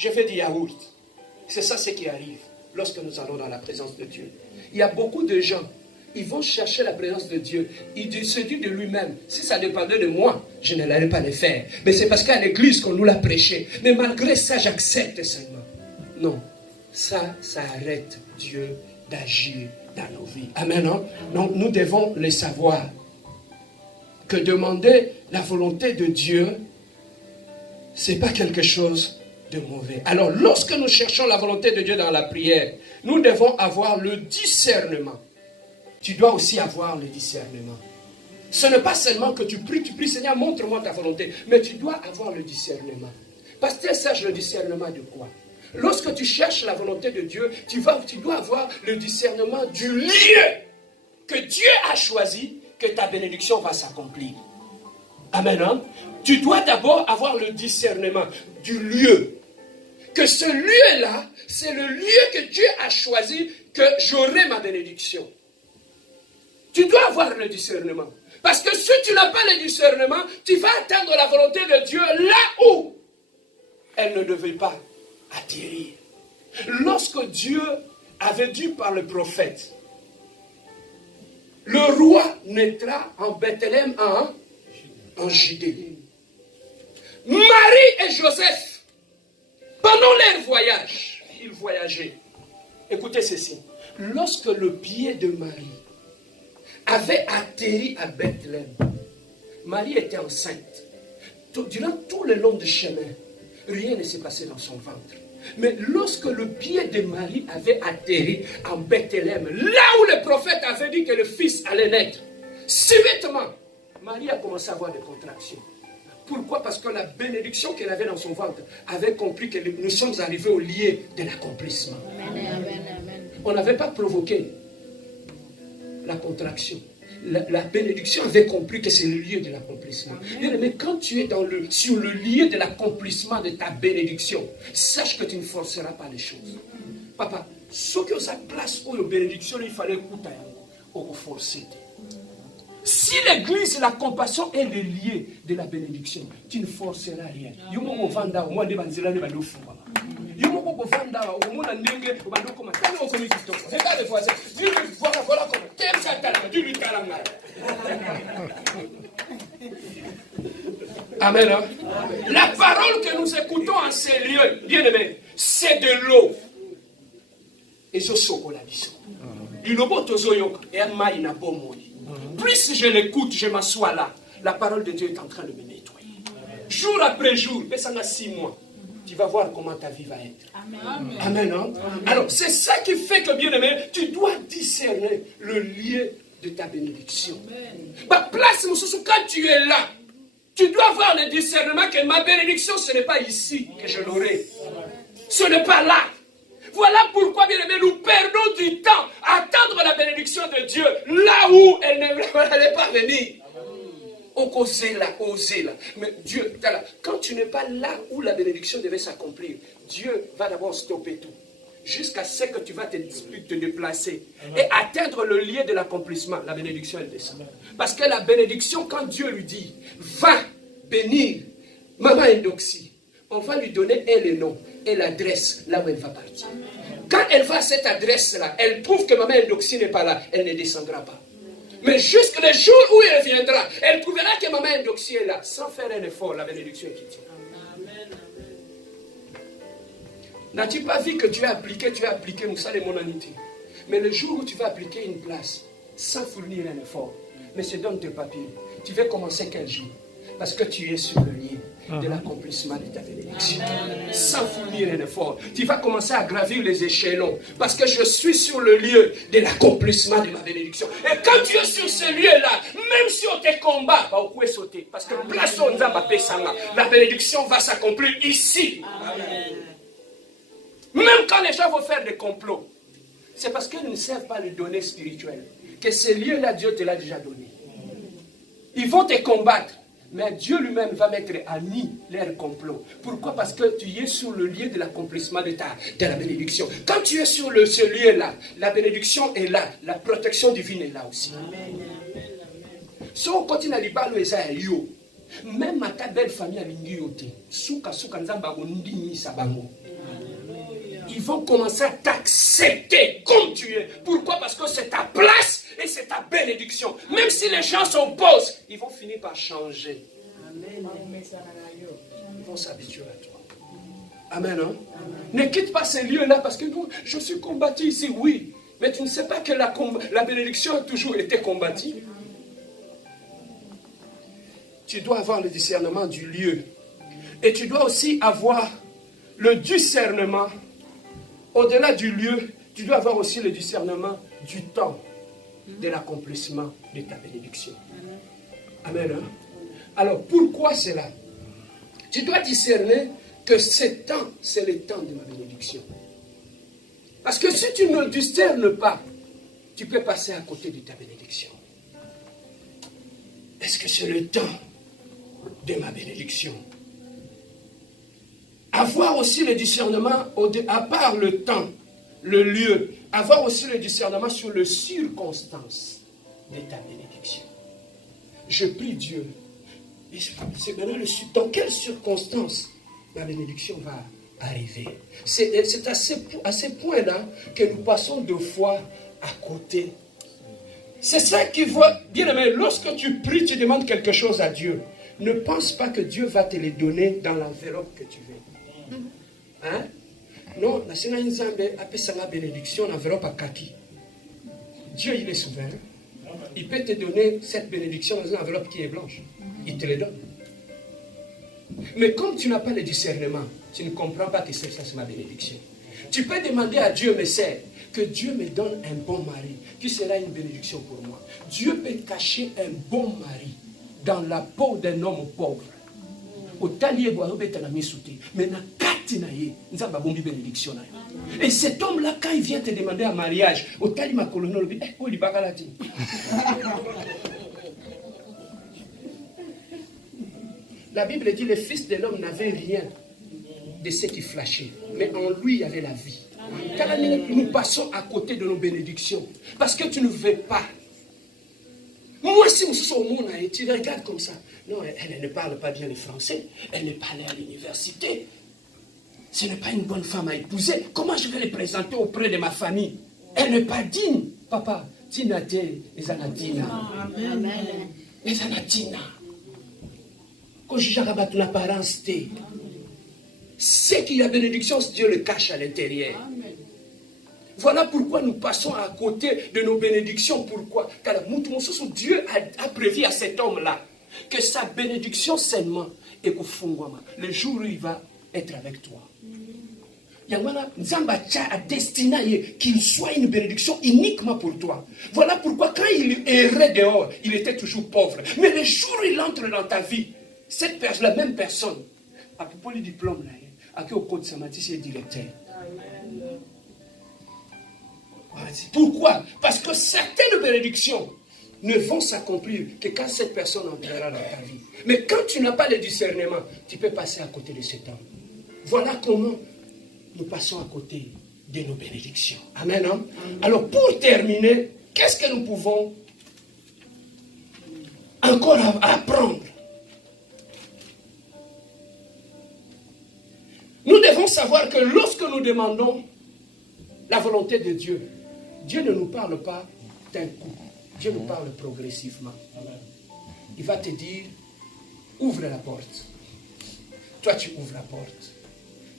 fais du yaourt. C'est ça ce qui arrive lorsque nous allons dans la présence de Dieu. Il y a beaucoup de gens, ils vont chercher la présence de Dieu. Il se dit de lui-même, si ça dépendait de moi, je ne l'allais pas le faire. Mais c'est parce qu'à l'église qu'on nous l'a prêché. Mais malgré ça, j'accepte seulement. Non, ça arrête Dieu d'agir dans nos vies. Amen. Non? Donc nous devons le savoir. Que demander la volonté de Dieu, ce n'est pas quelque chose de mauvais. Alors lorsque nous cherchons la volonté de Dieu dans la prière, nous devons avoir le discernement. Tu dois aussi avoir le discernement. Ce n'est pas seulement que tu pries, Seigneur, montre-moi ta volonté, mais tu dois avoir le discernement. Pasteur Serge, le discernement de quoi? Lorsque tu cherches la volonté de Dieu, tu dois avoir le discernement du lieu que Dieu a choisi, que ta bénédiction va s'accomplir. Amen. Hein? Tu dois d'abord avoir le discernement du lieu. Que ce lieu-là, c'est le lieu que Dieu a choisi, que j'aurai ma bénédiction. Tu dois avoir le discernement. Parce que si tu n'as pas le discernement, tu vas atteindre la volonté de Dieu là où elle ne devait pas atterrir. Lorsque Dieu avait dit par le prophète le roi naîtra en Bethléem en Judée. Marie et Joseph, pendant leur voyage, ils voyageaient. Écoutez ceci. Lorsque le pied de Marie avait atterri à Bethléem, Marie était enceinte. Durant tout le long du chemin, rien ne s'est passé dans son ventre. Mais lorsque le pied de Marie avait atterri en Bethléem, là où le prophète avait dit que le fils allait naître, subitement, Marie a commencé à avoir des contractions. Pourquoi? Parce que la bénédiction qu'elle avait dans son ventre avait compris que nous sommes arrivés au lieu de l'accomplissement. On n'avait pas provoqué la contraction. La bénédiction avait compris que c'est le lieu de l'accomplissement. Mais quand tu es sur le lieu de l'accomplissement de ta bénédiction, sache que tu ne forceras pas les choses. Papa, ce que ça place pour la bénédiction, il fallait écouter au forcer. Si l'église, la compassion est le lieu de la bénédiction, tu ne forceras rien. Amen. Hein? La parole que nous écoutons en ces lieux, bien aimé, c'est de l'eau. Et je sois là. Plus je l'écoute, je m'assois là. La parole de Dieu est en train de me nettoyer. Jour après jour, ça n'a 6 mois. Tu vas voir comment ta vie va être. Amen. Amen. Hein? Alors, c'est ça qui fait que, bien aimé, tu dois discerner le lieu de ta bénédiction. Bah, place, quand tu es là, tu dois avoir le discernement que ma bénédiction, ce n'est pas ici que je l'aurai. Ce n'est pas là. Voilà pourquoi, bien aimé, nous perdons du temps à attendre la bénédiction de Dieu là où elle n'allait pas venir. Osez là. Mais Dieu, quand tu n'es pas là où la bénédiction devait s'accomplir, Dieu va d'abord stopper tout. Jusqu'à ce que tu vas te déplacer et atteindre le lieu de l'accomplissement. La bénédiction, elle descend. Parce que la bénédiction, quand Dieu lui dit, va bénir Maman Endoxy, on va lui donner le nom et l'adresse là où elle va partir. Quand elle va à cette adresse-là, elle trouve que Maman Endoxy n'est pas là, elle ne descendra pas. Mais jusqu'au jour où elle viendra, elle trouvera que Maman Endoxy est là. Sans faire un effort, la bénédiction est quittée. N'as-tu pas vu que tu as appliqué Moussa de monanité? Mais le jour où tu vas appliquer une place, sans fournir un effort, mais c'est donne tes papiers, tu vas commencer quel jour? Parce que tu es sur le lien de l'accomplissement de ta bénédiction. Sans fournir un effort, tu vas commencer à gravir les échelons. Parce que je suis sur le lieu de l'accomplissement de ma bénédiction. Et quand tu es sur ce lieu-là, même si on te combat, on peut sauter. Parce que la bénédiction va s'accomplir ici. Amen. Même quand les gens vont faire des complots, c'est parce qu'ils ne savent pas les données spirituelles. Que ce lieu-là, Dieu te l'a déjà donné. Ils vont te combattre. Mais Dieu lui-même va mettre à nu leur complot. Pourquoi? Parce que tu es sur le lieu de l'accomplissement de la bénédiction. Quand tu es sur ce lieu-là, la bénédiction est là. La protection divine est là aussi. Si on continue à libalo et ça yo, même à ta belle famille à l'ingioté, souka nzamba ondini sabango. Ils vont commencer à t'accepter comme tu es. Pourquoi? Parce que c'est ta place et c'est ta bénédiction. Même si les gens s'opposent, ils vont finir par changer. Amen. Ils vont s'habituer à toi. Amen. Hein? Amen. Ne quitte pas ces lieux-là parce que nous, je suis combattu ici, oui. Mais tu ne sais pas que la bénédiction a toujours été combattue. Tu dois avoir le discernement du lieu. Et tu dois aussi avoir le discernement. Au-delà du lieu, tu dois avoir aussi le discernement du temps de l'accomplissement de ta bénédiction. Amen. Hein? Alors, pourquoi cela? Tu dois discerner que ce temps, c'est le temps de ma bénédiction. Parce que si tu ne discernes pas, tu peux passer à côté de ta bénédiction. Est-ce que c'est le temps de ma bénédiction? Avoir aussi le discernement, à part le temps, le lieu, avoir aussi le discernement sur les circonstances de ta bénédiction. Je prie Dieu. C'est maintenant dans quelles circonstances ma bénédiction va arriver. C'est à ce point-là que nous passons 2 fois à côté. C'est ça qui voit, bien aimé, lorsque tu pries, tu demandes quelque chose à Dieu. Ne pense pas que Dieu va te les donner dans l'enveloppe que tu veux. Hein? Non, la Seigneur Nzambe appelle ça la bénédiction, l'enveloppe à kaki. Dieu, il est souverain. Il peut te donner cette bénédiction dans une enveloppe qui est blanche. Il te les donne. Mais comme tu n'as pas le discernement, tu ne comprends pas que ça c'est ma bénédiction. Tu peux demander à Dieu, mais c'est que Dieu me donne un bon mari, qui sera une bénédiction pour moi. Dieu peut cacher un bon mari dans la peau d'un homme pauvre. Et cet homme-là, quand il vient te demander un mariage, la Bible dit le Fils de l'homme n'avait rien de ce qui flashait, mais en lui il y avait la vie. Car nous passons à côté de nos bénédictions parce que tu ne veux pas. Moi, si je suis au monde, tu regardes comme ça. Non, elle ne parle pas bien le français. Elle n'est pas allée à l'université. Ce n'est pas une bonne femme à épouser. Comment je vais les présenter auprès de ma famille? Elle n'est pas digne. Papa, Tina te, les anatina. Amen. Les anatina. Quand je regarde l'apparence, c'est qu'il y a bénédiction, Dieu le cache à l'intérieur. Voilà pourquoi nous passons à côté de nos bénédictions. Pourquoi? Car Dieu a prévu à cet homme-là que sa bénédiction seulement est au fond. Le jour où il va être avec toi. Nzamba a destiné qu'il soit une bénédiction uniquement pour toi. Voilà pourquoi quand il errait dehors, il était toujours pauvre. Mais le jour où il entre dans ta vie, la même personne, à propos du diplôme, à qui au code Samati, c'est directeur. Pourquoi? Parce que certaines bénédictions ne vont s'accomplir que quand cette personne entrera dans ta vie. Mais quand tu n'as pas le discernement, tu peux passer à côté de cet homme. Voilà comment nous passons à côté de nos bénédictions. Amen. Hein? Alors pour terminer, qu'est-ce que nous pouvons encore apprendre? Nous devons savoir que lorsque nous demandons la volonté de Dieu, Dieu ne nous parle pas d'un coup. Dieu nous parle progressivement. Il va te dire, ouvre la porte. Toi, tu ouvres la porte.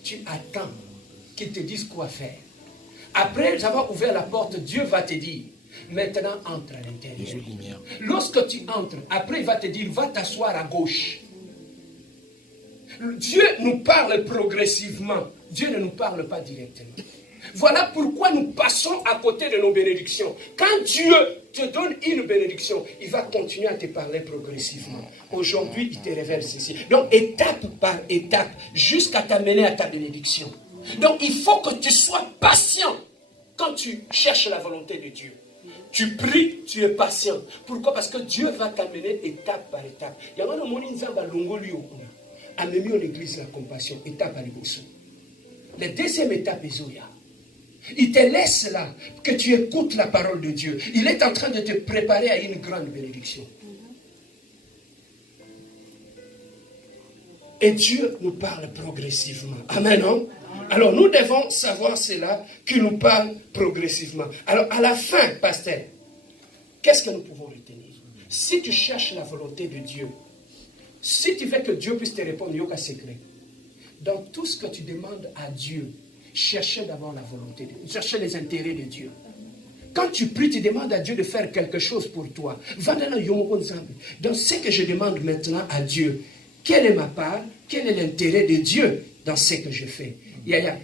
Tu attends qu'il te dise quoi faire. Après avoir ouvert la porte, Dieu va te dire, maintenant entre à l'intérieur. Lorsque tu entres, après il va te dire, va t'asseoir à gauche. Dieu nous parle progressivement. Dieu ne nous parle pas directement. Voilà pourquoi nous passons à côté de nos bénédictions. Quand Dieu te donne une bénédiction, il va continuer à te parler progressivement. Aujourd'hui, il te révèle ceci. Donc, étape par étape, jusqu'à t'amener à ta bénédiction. Donc, il faut que tu sois patient quand tu cherches la volonté de Dieu. Tu pries, tu es patient. Pourquoi? Parce que Dieu va t'amener étape par étape. Il y a un ami en église la compassion, étape par étape. La deuxième étape est Zoya. Il te laisse là, que tu écoutes la parole de Dieu. Il est en train de te préparer à une grande bénédiction. Et Dieu nous parle progressivement. Amen, non? Alors nous devons savoir cela, qu'il nous parle progressivement. Alors à la fin, pasteur, qu'est-ce que nous pouvons retenir? Si tu cherches la volonté de Dieu, si tu veux que Dieu puisse te répondre, il y a un secret. Dans tout ce que tu demandes à Dieu, cherchez d'abord la volonté de Dieu, cherchez les intérêts de Dieu. Quand tu pries, tu demandes à Dieu de faire quelque chose pour toi. Dans ce que je demande maintenant à Dieu, quelle est ma part, quel est l'intérêt de Dieu dans ce que je fais?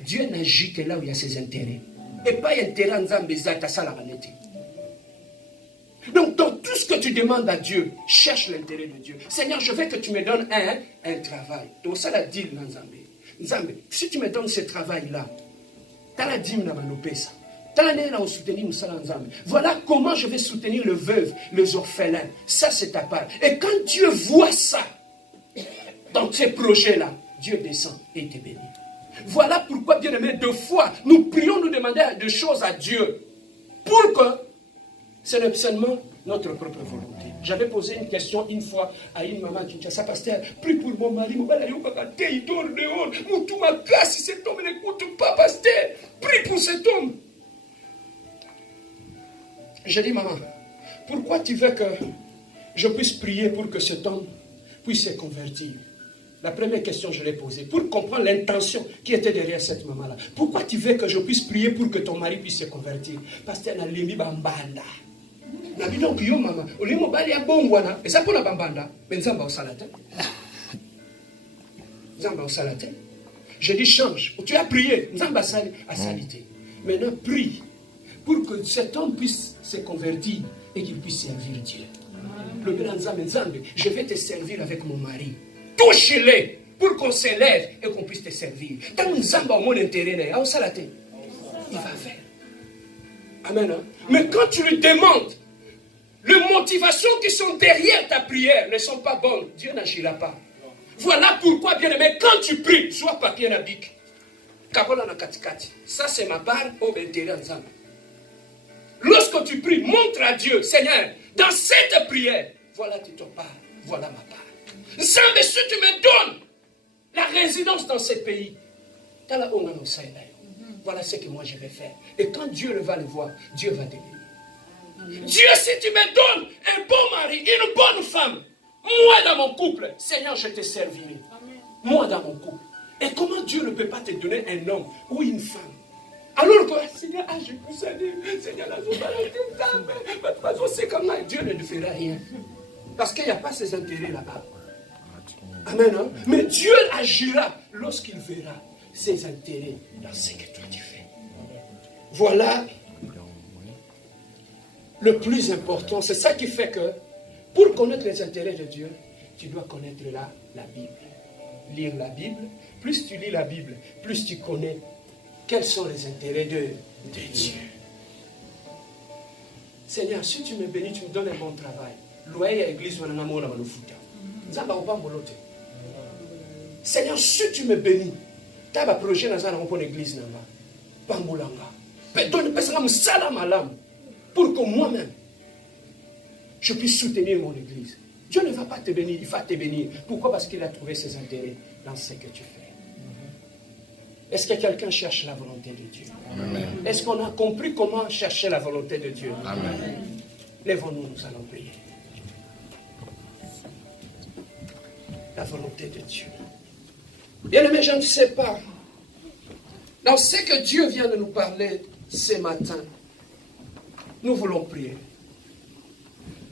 Dieu n'agit que là où il y a ses intérêts. Et pas intérêt en Zambézata, ça la réalité. Donc, dans tout ce que tu demandes à Dieu, cherche l'intérêt de Dieu. Seigneur, je veux que tu me donnes un travail. Donc, ça la dit dans Zambé. Zambé, si tu me donnes ce travail-là, tu as la dîme dans ma lopesa. Voilà comment je vais soutenir le veuve, les orphelins. Ça, c'est ta part. Et quand Dieu voit ça, dans ces projets-là, Dieu descend et te bénit. Voilà pourquoi, bien aimé, deux fois, nous prions, nous demander des choses à Dieu. Pour que ce n'est seulement notre propre volonté. J'avais posé une question une fois à une maman qui dit, ça pasteur, prie pour mon mari, mon mari, il dort dehors, tout ma casse, si cet homme n'écoute pas, pasteur, prie pour cet homme. J'ai dit, maman, pourquoi tu veux que je puisse prier pour que cet homme puisse se convertir? La première question, je l'ai posée pour comprendre l'intention qui était derrière cette maman-là. Pourquoi tu veux que je puisse prier pour que ton mari puisse se convertir? Parce qu'elle a l'emi bambanda. La vie donc yo maman, au lieu de bali a bongwana, et ça pour la bambanda, mais nous avons salate. Nous avons salate. Je dis change. Tu as prié, nous avons salité. Maintenant prie pour que cet homme puisse se convertir et qu'il puisse servir Dieu. Le grand Nzambe, je vais te servir avec mon mari. Touche-les pour qu'on s'élève et qu'on puisse te servir. Tant que Nzambe a mon intérêt, il va faire. Amen. Hein? Mais quand tu lui demandes, les motivations qui sont derrière ta prière ne sont pas bonnes, Dieu n'agira pas. Voilà pourquoi, bien aimé, quand tu pries, sois papier na bic. Kabola na katikati. Ça, c'est ma part au intérêt Nzambe. Lorsque tu pries, montre à Dieu, Seigneur, dans cette prière, voilà tu te parles, voilà ma part. Nzambe, si tu me donnes la résidence dans ce pays, voilà ce que moi je vais faire. Et quand Dieu va le voir, Dieu va te bénir. Dieu, si tu me donnes un bon mari, une bonne femme, moi dans mon couple, Seigneur, je te servirai. Moi dans mon couple. Et comment Dieu ne peut pas te donner un homme ou une femme? Alors que, Seigneur, je peux saluer, Seigneur, c'est comme ça, Dieu ne te fera rien. Parce qu'il n'y a pas ses intérêts là-bas. Amen. Hein? Mais Dieu agira lorsqu'il verra ses intérêts dans ce que toi tu fais. Voilà le plus important. C'est ça qui fait que, pour connaître les intérêts de Dieu, tu dois connaître la Bible. Lire la Bible. Plus tu lis la Bible, plus tu connais quels sont les intérêts de Dieu. Seigneur, si tu me bénis, tu me donnes un bon travail. Loyer à l'église, Seigneur, si tu me bénis, tu as un projet dans l'église. Pour que moi-même, je puisse soutenir mon église. Dieu ne va pas te bénir, il va te bénir. Pourquoi? Parce qu'il a trouvé ses intérêts dans ce que tu fais. Est-ce que quelqu'un cherche la volonté de Dieu? Amen. Est-ce qu'on a compris comment chercher la volonté de Dieu? Amen. Lèvons-nous, nous allons prier. La volonté de Dieu. Bien aimé, je ne sais pas. Dans ce que Dieu vient de nous parler ce matin, nous voulons prier.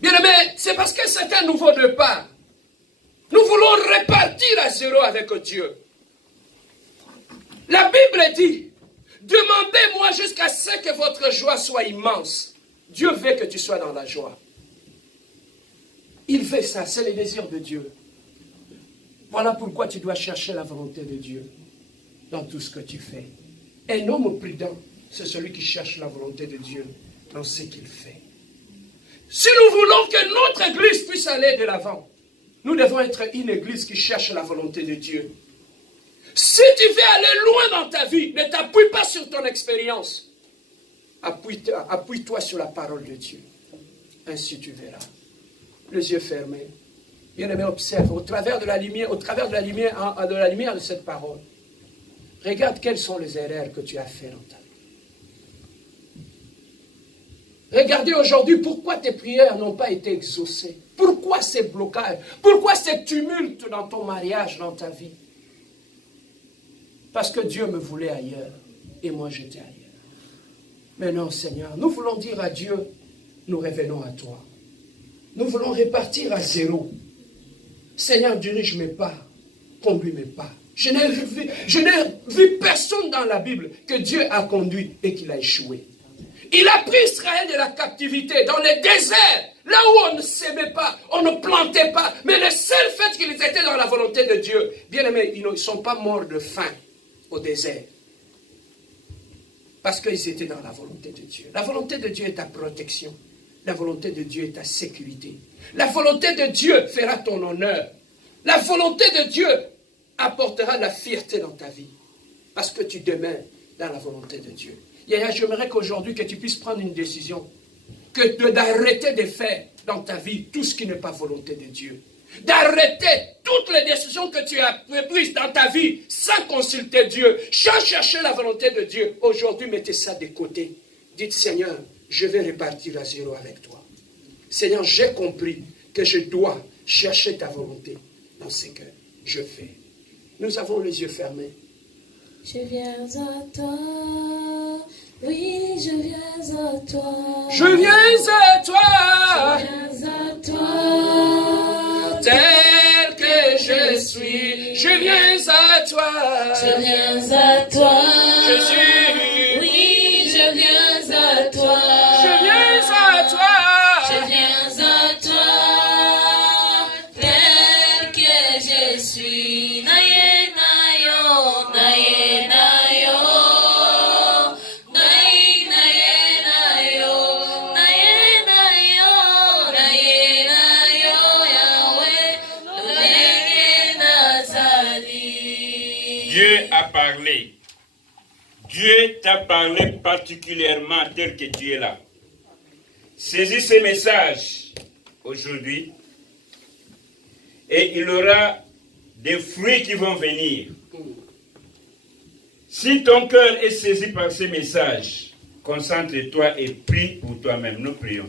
Bien aimé, c'est parce que c'est un nouveau départ. Nous voulons repartir à zéro avec Dieu. La Bible dit, demandez-moi jusqu'à ce que votre joie soit immense. Dieu veut que tu sois dans la joie. Il fait ça, c'est le désir de Dieu. Voilà pourquoi tu dois chercher la volonté de Dieu dans tout ce que tu fais. Un homme prudent, c'est celui qui cherche la volonté de Dieu dans ce qu'il fait. Si nous voulons que notre église puisse aller de l'avant, nous devons être une église qui cherche la volonté de Dieu. Si tu veux aller loin dans ta vie, ne t'appuie pas sur ton expérience. Appuie-toi sur la parole de Dieu. Ainsi tu verras. Les yeux fermés. Bien-aimé, observe au travers de la lumière, de cette parole. Regarde quelles sont les erreurs que tu as faites dans ta vie. Regardez aujourd'hui pourquoi tes prières n'ont pas été exaucées. Pourquoi ces blocages? Pourquoi ces tumultes dans ton mariage, dans ta vie? Parce que Dieu me voulait ailleurs et moi j'étais ailleurs. Mais non, Seigneur, nous voulons dire à Dieu, nous revenons à toi. Nous voulons repartir à zéro. Seigneur, dirige mes pas, conduis mes pas. Je n'ai vu personne dans la Bible que Dieu a conduit et qu'il a échoué. Il a pris Israël de la captivité dans le désert, là où on ne s'aimait pas, on ne plantait pas. Mais le seul fait qu'ils étaient dans la volonté de Dieu, bien aimés, ils ne sont pas morts de faim au désert. Parce qu'ils étaient dans la volonté de Dieu. La volonté de Dieu est ta protection. La volonté de Dieu est ta sécurité. La volonté de Dieu fera ton honneur. La volonté de Dieu apportera la fierté dans ta vie. Parce que tu demeures dans la volonté de Dieu. J'aimerais qu'aujourd'hui que tu puisses prendre une décision. D'arrêter de faire dans ta vie tout ce qui n'est pas volonté de Dieu. D'arrêter toutes les décisions que tu as prises dans ta vie sans consulter Dieu, sans chercher la volonté de Dieu. Aujourd'hui, mettez ça de côté. Dites, Seigneur, je vais repartir à zéro avec toi. Seigneur, j'ai compris que je dois chercher ta volonté dans ce que je fais. Nous avons les yeux fermés. Je viens à toi, oui, je viens à toi. Je viens à toi, Je viens à toi, tel que je suis. Je viens à toi, je viens à toi. Jésus. Oui, je viens à toi. Je viens à toi, Je viens à toi, tel que je suis. Naye nayo, naye nayo, naye naye nayo, naye nayo, naye nayo, Yahweh, Lolenge Nazali. Dieu a parlé. Dieu t'a parlé particulièrement tel que tu es là. Saisis ce message aujourd'hui et il y aura des fruits qui vont venir. Si ton cœur est saisi par ce message, concentre-toi et prie pour toi-même. Nous prions.